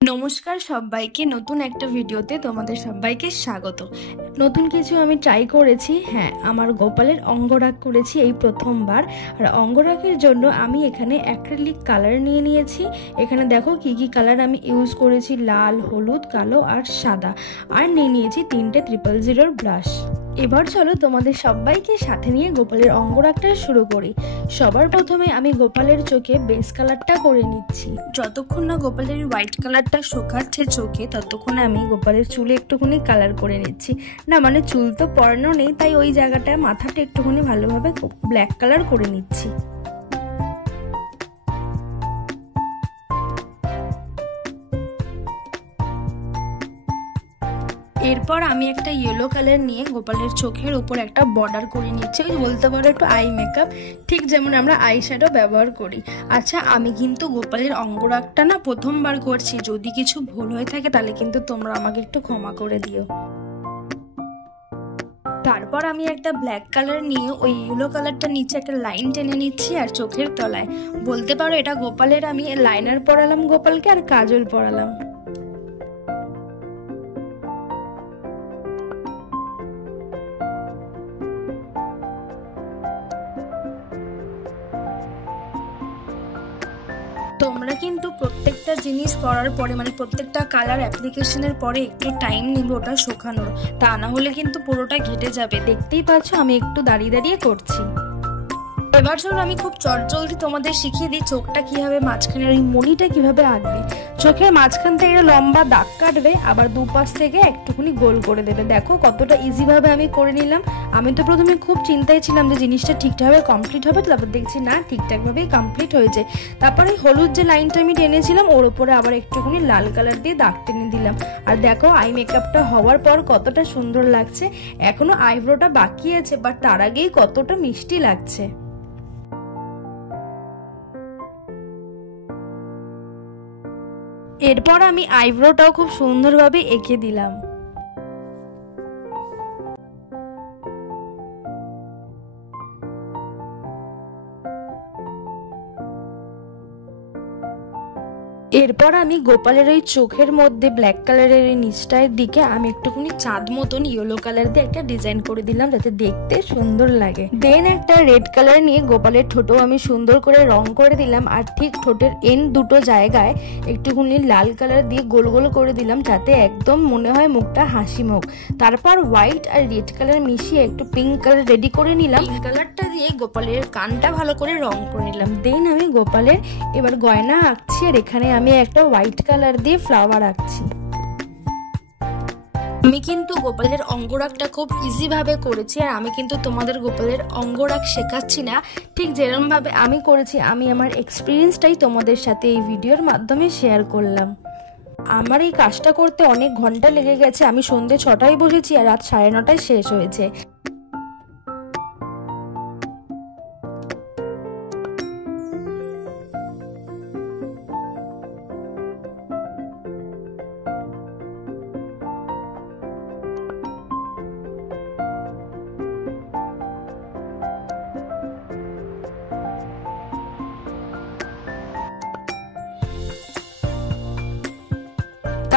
নমস্কার সবাইকে, নতুন একটা ভিডিওতে তোমাদের সবাইকে স্বাগত। নতুন কিছু আমি ট্রাই করেছি। হ্যাঁ, আমার গোপালের অঙ্গরাগ করেছি এই প্রথমবার। আর অঙ্গরাগের জন্য আমি এখানে অ্যাক্রিলিক কালার নিয়ে নিয়েছি। এখানে দেখো কি কি কালার আমি ইউজ করেছি: লাল, হলুদ, কালো আর সাদা। আর নিয়ে নিয়েছি 3টে 000 ব্রাশ। এবার চলো তোমাদের সবাইকে সাথে নিয়ে গোপালের অঙ্গরাগটা শুরু করি। সবার প্রথমে আমি গোপালের চোখে বেস কালারটা করে নিচ্ছি। যতক্ষণ না গোপালের হোয়াইট কালারটা শুকাচ্ছে চোখে, ততক্ষণে আমি গোপালের চুলে একটুখানি কালার করে নিচ্ছি। না মানে চুল তো পরানো নেই, তাই ওই জায়গাটায় মাথাটা একটুখানি ভালোভাবে ব্ল্যাক কালার করে নিচ্ছি। এরপর আমি একটা ইয়েলো কালার নিয়ে গোপালের চোখের উপর একটা বর্ডার করে নিচ্ছি। ওই বলতে পারো একটু আই মেকআপ, ঠিক যেমন আমরা আই শ্যাডো ব্যবহার করি। আচ্ছা, আমি কিন্তু গোপালের অঙ্গরাগটা না প্রথমবার করছি। যদি কিছু ভুল হয়ে থাকে তাহলে কিন্তু তোমরা আমাকে একটু ক্ষমা করে দিও। তারপর আমি একটা ব্ল্যাক কালার নিয়ে ওই ইয়েলো কালারটা নিচে একটা লাইন টেনে নিচ্ছি আর চোখের তলায়। বলতে পারো এটা গোপালের আমি লাইনার পরালাম গোপালকে, আর কাজল পরালাম। তোমরা কিন্তু প্রত্যেকটা জিনিস করার পরে মানে প্রত্যেকটা কালার অ্যাপ্লিকেশনের পরে একটু টাইম নিবে ওটা শুকানোর, তা না হলে কিন্তু পুরোটা ঘেটে যাবে। দেখতেই পাচ্ছ আমি একটু দাঁড়িয়ে দাঁড়িয়ে করছি। এবার চলো আমি খুব চটজলদি তোমাদের শিখিয়ে দিই চোখটা কিভাবে মাঝখানের ওই মণিটা কিভাবে আঁকবে। চোখের মাঝখান থেকে লম্বা দাগ কাটবে, আবার দুপাশ থেকে একটুখানি গোল করে দেবে। দেখো কতটা ইজি ভাবে আমি করে নিলাম। আমি তো প্রথমে খুব চিন্তায় ছিলাম যে জিনিসটা ঠিকঠাকভাবে কমপ্লিট হবে, তারপর দেখছি না ঠিকঠাকভাবেই কমপ্লিট হয়েছে। তারপরে হলুদ যে লাইনটা আমি টেনেছিলাম ওর উপরে আবার একটুখানি লাল কালার দিয়ে দাগ টেনে দিলাম। আর দেখো আই মেকআপটা হওয়ার পর কতটা সুন্দর লাগছে। এখনো আইব্রোটা বাকি আছে, বাট তার আগেই কতটা মিষ্টি লাগছে। এরপর আমি আইব্রোটাও খুব সুন্দরভাবে এঁকে দিলাম। এরপর আমি গোপালের ওই চোখের মধ্যে ব্ল্যাক কালারের এই নিচটার দিকে আমি একটুখানি চাঁদ মতন ইয়েলো কালার দিয়ে একটা ডিজাইন করে দিলাম, যাতে দেখতে সুন্দর লাগে। দেন একটা রেড কালার নিয়ে গোপালের ঠোঁটও আমি সুন্দর করে রং করে দিলাম। আর ঠিক ঠোঁটের এন্ড দুটো জায়গায় একটুখানি লাল কালার দিয়ে গোল গোল করে দিলাম, যাতে একদম মনে হয় মুখটা হাসি মুখ। তারপর হোয়াইট আর রেড কালার মিশিয়ে একটু পিঙ্ক কালার রেডি করে নিলাম। পিঙ্ক কালারটা দিয়ে গোপালের কানটা ভালো করে রং করে নিলাম। দেন আমি গোপালের এবার গয়না আঁকছি, আর এখানে আমি একটা হোয়াইট কালার দিয়ে ফ্লাওয়ার আঁকছি। আমি কিন্তু গোপালের অঙ্গরাগটা খুব ইজি ভাবে করেছি, আর আমি কিন্তু তোমাদের গোপালের অঙ্গরাগ শেখাচ্ছি না। ঠিক যেরকম ভাবে আমি করেছি, আমি আমার এক্সপিরিয়েন্সটাই তোমাদের সাথে এই ভিডিওর মাধ্যমে শেয়ার করলাম। আমার এই কাজটা করতে অনেক ঘন্টা লেগে গেছে। আমি সন্ধ্যে 6টায় বসেছি আর রাত 9:30টায় শেষ হয়েছে।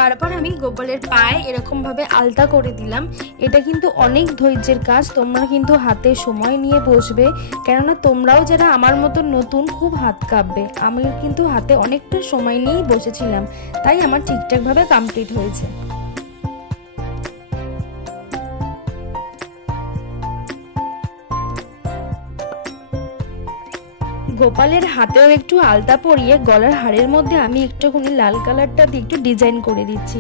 তারপর আমি গোপালের পায়ে এরকম ভাবে আলতা করে দিলাম। এটা কিন্তু অনেক ধৈর্যের কাজ। তোমরা কিন্তু হাতে সময় নিয়ে বসবে, কেননা তোমরাও যারা আমার মতো নতুন খুব হাত কাঁপবে। আমি কিন্তু হাতে অনেকটা সময় নিয়েই বসেছিলাম, তাই আমার ঠিকঠাক ভাবে কমপ্লিট হয়েছে। গোপালের হাতেও একটু আলতা পরিয়ে গলার হাড়ের মধ্যে আমি একটুখানি লাল কালারটা দিয়ে একটু ডিজাইন করে দিচ্ছি।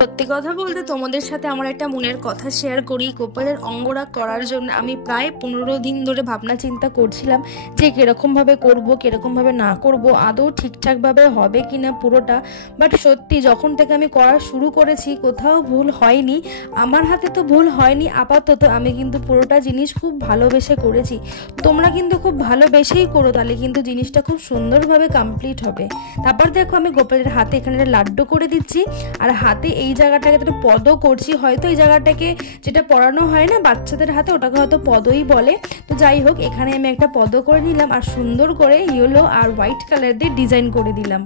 সত্যি কথা বলতে তোমাদের সাথে আমার একটা মনের কথা শেয়ার করি। গোপালের অঙ্গরাগ করার জন্য আমি প্রায় 15 দিন ধরে ভাবনা চিন্তা করছিলাম যে কিরকম ভাবে করব, কিরকম ভাবে না করব, আদৌ ঠিকঠাক ভাবে হবে কিনা পুরোটা। বাট সত্যি যখন থেকে আমি করা শুরু করেছি কোথাও ভুল হয়নি। আমার হাতে তো ভুল হয়নি আপাতত। আমি কিন্তু পুরোটা জিনিস খুব ভালোবেসে করেছি। তোমরা কিন্তু খুব ভালোবেসেই করো, তাহলে কিন্তু জিনিসটা খুব সুন্দরভাবে কমপ্লিট হবে। তারপর দেখো আমি গোপালের হাতে এখানে লাড্ডু করে দিচ্ছি, আর হাতে এই জায়গাটা জায়গাটাকে তো পদ করছি, হয়তো এই জায়গাটাকে যেটা পরানো হয় না বাচ্চাদের হাতে ওটাকে হয়তো পদই বলে। তো যাই হোক, এখানে আমি একটা পদ করে নিলাম আর সুন্দর করে ইয়েলো আর হোয়াইট কালার দিয়ে ডিজাইন করে দিলাম।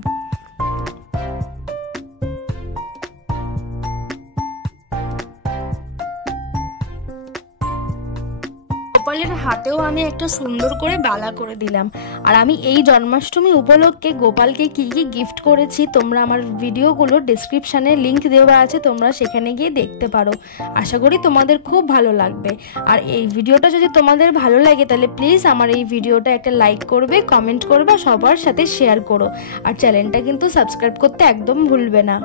গোপালের হাতেও আমি একটা সুন্দর করে বালা করে দিলাম। আর আমি এই জন্মাষ্টমী উপলক্ষে গোপালকে কি কি গিফট করেছি তোমরা আমার ভিডিওগুলো ডেসক্রিপশানে লিংক দেওয়া আছে, তোমরা সেখানে গিয়ে দেখতে পারো। আশা করি তোমাদের খুব ভালো লাগবে। আর এই ভিডিওটা যদি তোমাদের ভালো লাগে তাহলে প্লিজ আমার এই ভিডিওটা একটা লাইক করবে, কমেন্ট করবে, সবার সাথে শেয়ার করো। আর চ্যানেলটা কিন্তু সাবস্ক্রাইব করতে একদম ভুলবে না।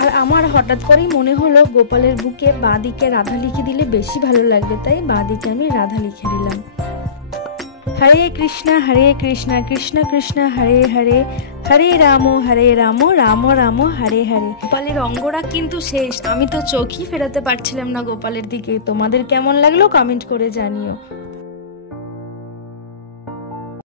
আর আমার হঠাৎ করেই মনে হলো গোপালের বুকে বাঁ দিকে রাধা লিখে দিলে বেশি ভালো লাগবে, তাই বাঁ দিকে আমি রাধা লিখে দিলাম। হরে কৃষ্ণ কৃষ্ণ কৃষ্ণ হরে হরে, হরে রাম রাম রাম হরে হরে। গোপালের অঙ্গরা কিন্তু শেষ, আমি তো চোখই ফেরাতে পারছিলাম না গোপালের দিকে। তোমাদের কেমন লাগলো কমেন্ট করে জানিও।